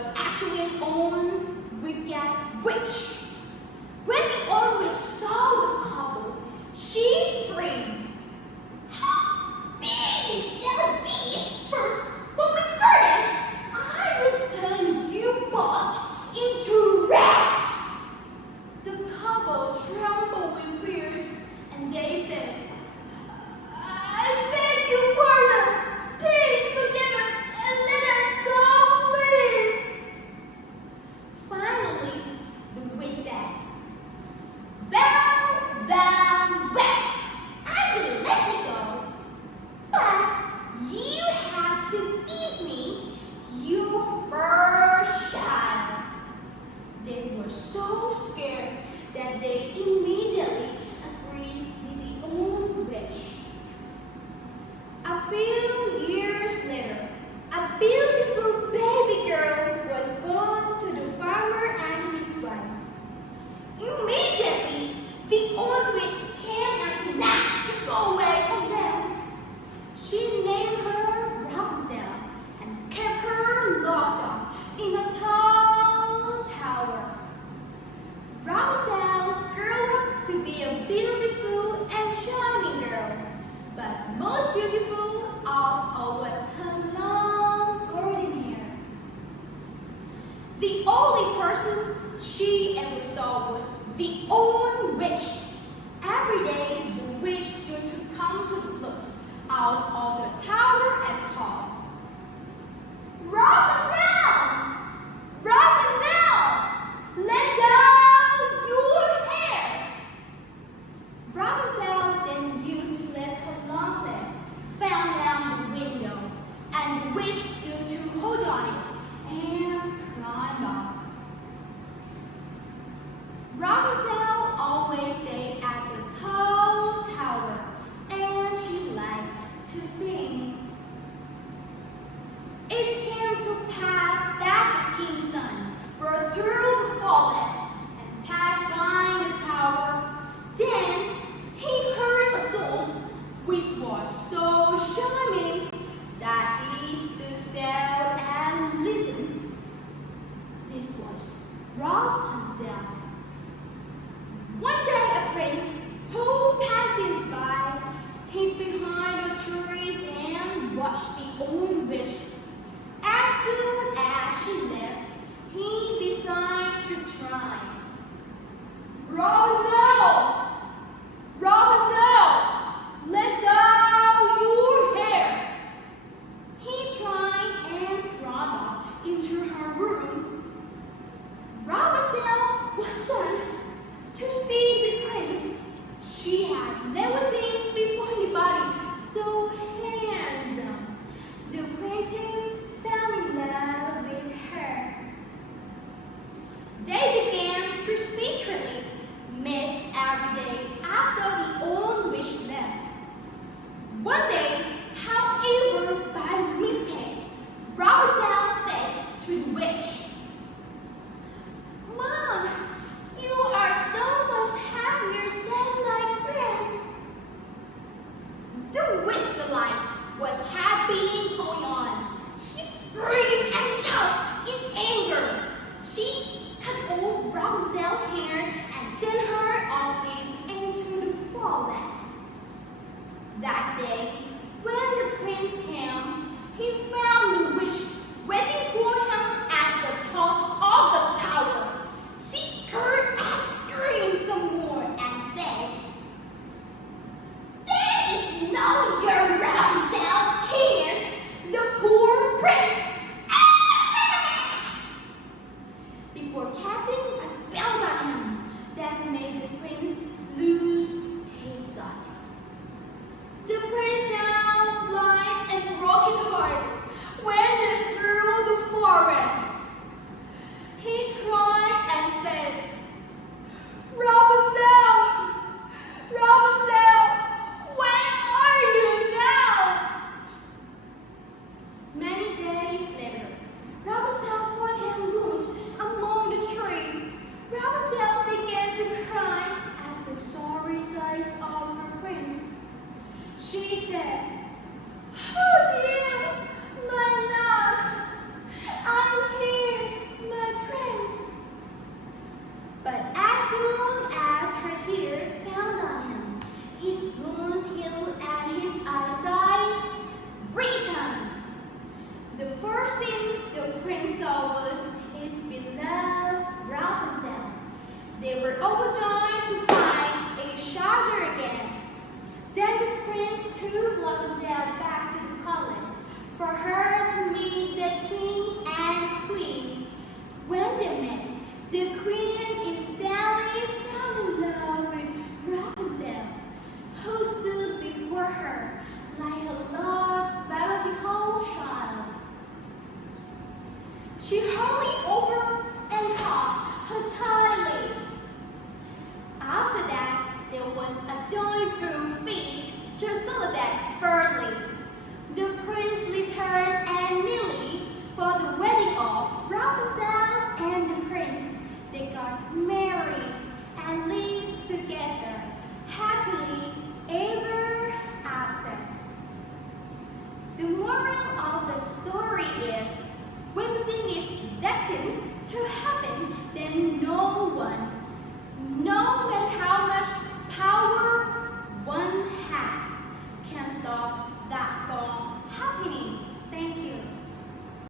was actually an old wicked witch. When the old witch saw the couple, she screamed, "How dare you sell these for my garden? I will turn you both into rats." The couple trembled with fears, and they said, "I beg you pardon us. Please forgive us and let us go, please." Finally, the witch said, "Well, wet. I will let you go. But you have to give me your first child." They were so scared that they immediately agreed with the old witch. A few years later, a beautiful baby girl was born to the farmer and his wife. Immediately, the old witch came and snatched the girl away from them. She named her Rapunzel and kept her locked up in a tall tower. Rapunzel grew up to be a beautiful and shining girl, but most beautiful of all was her long golden hairs. The only person she ever saw was the old witch. Every day, the witch used to come to the foot out of the tower and call, "Rapunzel! Rapunzel! Let down your hairs!" Rapunzel then used to let her long legs fall down the window, and the witch used to hold on it and climb up. Rapunzel always stayed at the tall tower, and she liked to sing. It came to pass that the king's son rode through the forest and passed by the tower. Then he heard a song which was so charming that he stood still and listened. This was Rapunzel. One day a prince who passing by hid behind the trees and watched the old witch. As soon as she left, he decided to try. "Rapunzel! Rapunzel! Let down your hairs!" He tried and crawled up into her room. Rapunzel was stunned to see the prince. She had never seen before anybody so handsome. The prince fell in love with her. They began to secretly meet every day after the old witch left. One day, however, by mistake, Rapunzel said to the witch, "Mom, you are so much happier than my prince." The witch realized what had been going on. She screamed and shouted in anger. She cut off Rapunzel's hair and sent her off into the forest. That day, when the prince came, he found the witch waiting for him at the top of the tower. She heard and screamed some more and said, "There is no your Rapunzel. Here's the poor prince." Before casting a spell on him that made the prince lose his sight. The prince now blind and broken-hearted went through the forest. He cried and said, "Rapunzel! Rapunzel! Where are you now?" Many days later, Rapunzel found him wounded among the trees. Rapunzel began to cry at the sorry sight of her prince. She said, "Oh dear, my love, I'm here prince took Rapunzel back to the palace for her to meet the king and queen. When they met, the queen instantly fell in love with Rapunzel, who stood before her like a lost, beautiful child. She hurried over and hugged her tightly. After that, there was a joyful feast to celebrate birthday. The prince returned annually for the wedding of Rapunzel and the prince. They got married and lived together happily ever after. The moral of the story is, when something is destined to happen, then no one, no matter how much power one has, can stop that.